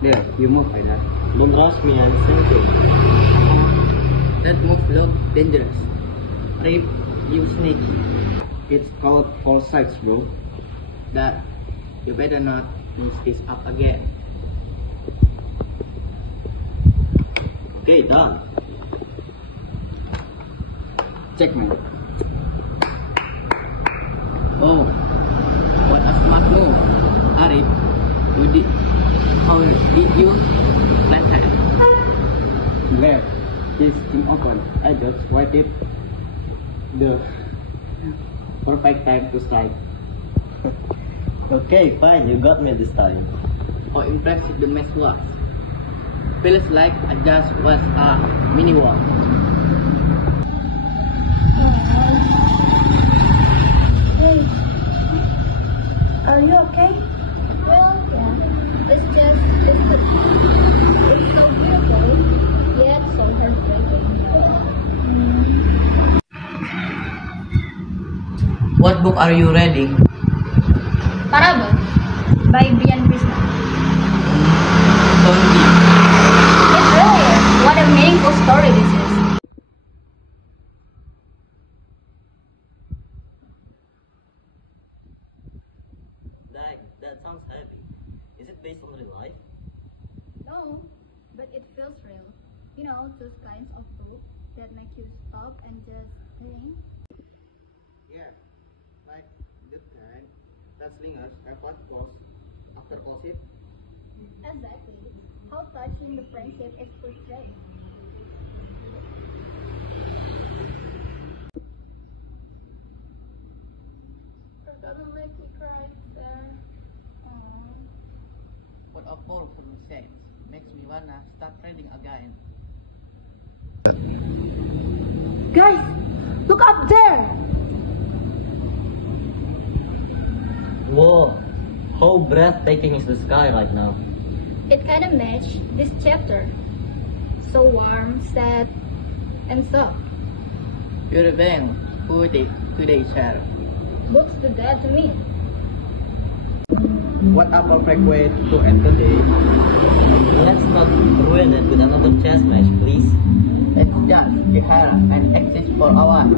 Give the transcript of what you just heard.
There, you move like that. Don't rush me, I'm thinking. That move look dangerous. Rip, you sneaky. It's called four sides, bro. That you better not mess this up again. Okay, done. Checkmate. Oh, what a smart move. Arif, how did you plan that? Well, this thing open. I just waited the perfect time to strike. Okay, fine, you got me this time. How impressive the match was. Feels like I just was a mini war. Hey, are you okay? Well, yeah. It's so beautiful, yet so heartbreaking. What book are you reading? Parable by Brian Krishna. So deep. It really is. What a meaningful story this is. Dang, that sounds heavy. Is it based on real life? No, but it feels real. You know, those kinds of books that make you stop and just think. Yeah, like the kind that slingers effort was after gossip. Exactly. How touching the friendship is portrayed. You're gonna make me cry there. What a powerful message. Makes me wanna start reading again. Guys, look up there! Whoa, how breathtaking is the sky right now? It kind of matched this chapter. So warm, sad, and soft. You're being poetic today, Sarah. Books do that to me. What a perfect way to end the day. Let's not ruin it with another chess match, please. It's just Ihara and exist for a while.